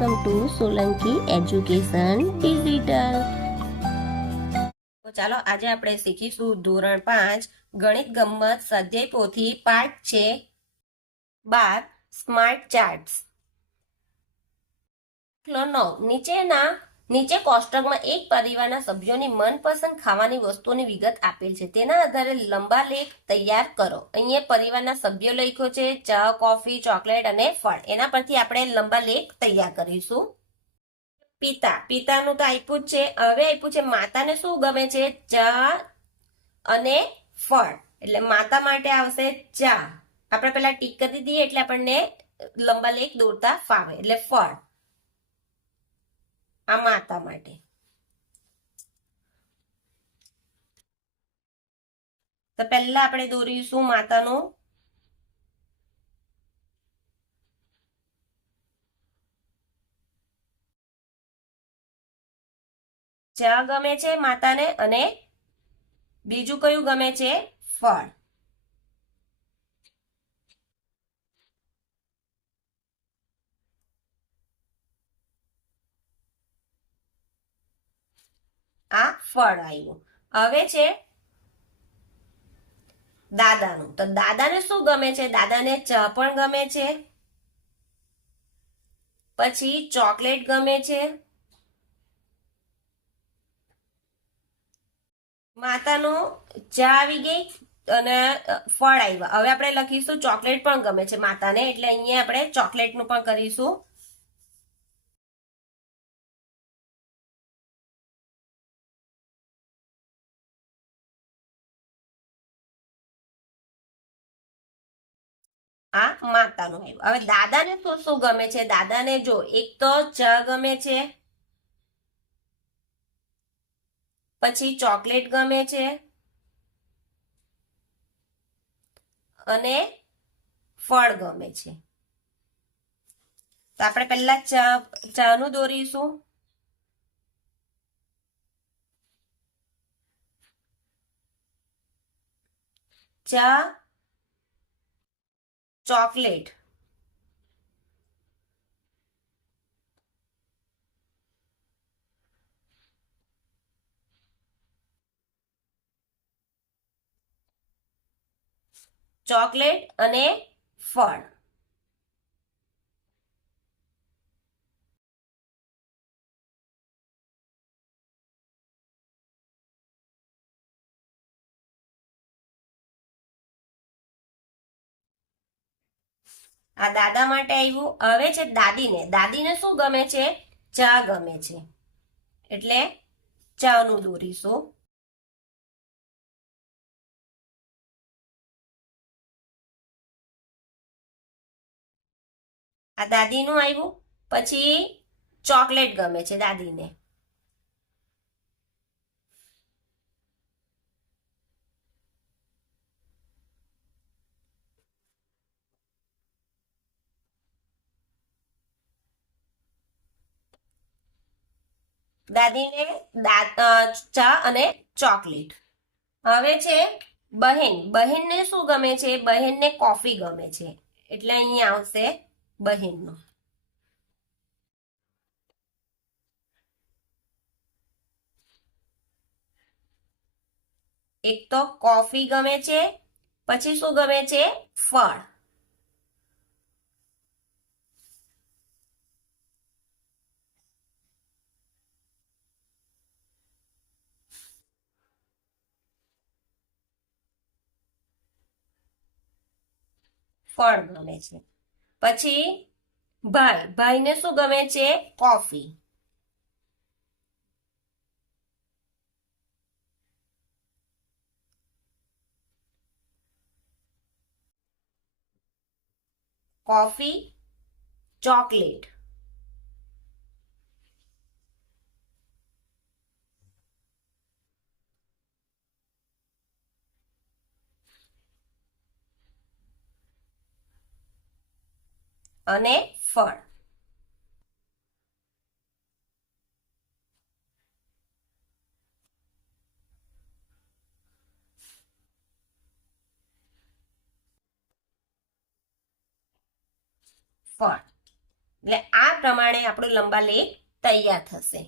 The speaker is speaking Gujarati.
Welcome to Solanki education digital. તો ચાલો આજે આપણે શીખીશું ધોરણ 5 ગણિત ગમ્મત સ્વાધ્યાય પોથી પાઠ છે 12 સ્માર્ટ ચાર્ટ્સ. નીચે કોષ્ટકમાં એક પરિવારના સભ્યોની મનપસંદ ખાવાની વસ્તુની વિગત આપેલ છે. તેના આધારે લંબા લેખ તૈયાર કરો. અહીંયા પરિવારના સભ્યો લખ્યો છે ચા, કોફી, ચોકલેટ અને ફળ. એના પરથી આપણે લંબા લેખ તૈયાર કરીશું. પિતાનું તો આપ્યું જ છે. હવે આપ્યું છે માતાને શું ગમે છે? ચા અને ફળ. એટલે માતા માટે આવશે ચા. આપણે પેલા ટીક કરી દઈએ એટલે આપણને લંબા લેખ દોરતા ફાવે. એટલે ફળ આ માતા માટે. તો પહેલા આપણે દોરીશું માતાનું. ચા ગમે છે માતાને અને બીજું કયું ગમે છે? ફળ. આ ફળ આવ્યું. હવે છે દાદાનું. તો દાદાને શું ગમે છે? દાદાને ચા પણ ગમે છે, પછી ચોકલેટ ગમે છે, માતાનું ચા આવી ગઈ અને ફળ આવ્યા. હવે આપણે લખીશું ચોકલેટ પણ ગમે છે માતાને, એટલે અહીંયા આપણે ચોકલેટનું પણ કરીશું. આ માતાનું આવ્યું. હવે દાદાને શું શું ગમે છે? દાદાને જો એક તો ચા ગમે છે, પછી ચોકલેટ ગમે છે અને ફળ ગમે છે. તો આપણે પહેલા ચાનું દોરીશું. ચા, ચોકલેટ, ચોકલેટ અને ફળ. આ દાદા માટે આવ્યું. હવે છે દાદીને. દાદીને શું ગમે છે? ચા ગમે છે, એટલે ચાનું દોરીશું. આ દાદીનું આવ્યું. પછી ચોકલેટ ગમે છે દાદીને. દાદીને ચા અને ચોકલેટ. હવે છે બહેન. બહેનને શું ગમે છે? બહેનને કોફી ગમે છે, એટલે અહીંયા આવશે બહેનનો. એક તો કોફી ગમે છે, પછી શું ગમે છે? ફળ. ફળ ગમે છે. પછી ભાઈને શું ગમે છે? કોફી. Coffee, chocolate. અને ફળ. ફળ. એટલે આ પ્રમાણે આપણો લંબા લેખ તૈયાર થશે.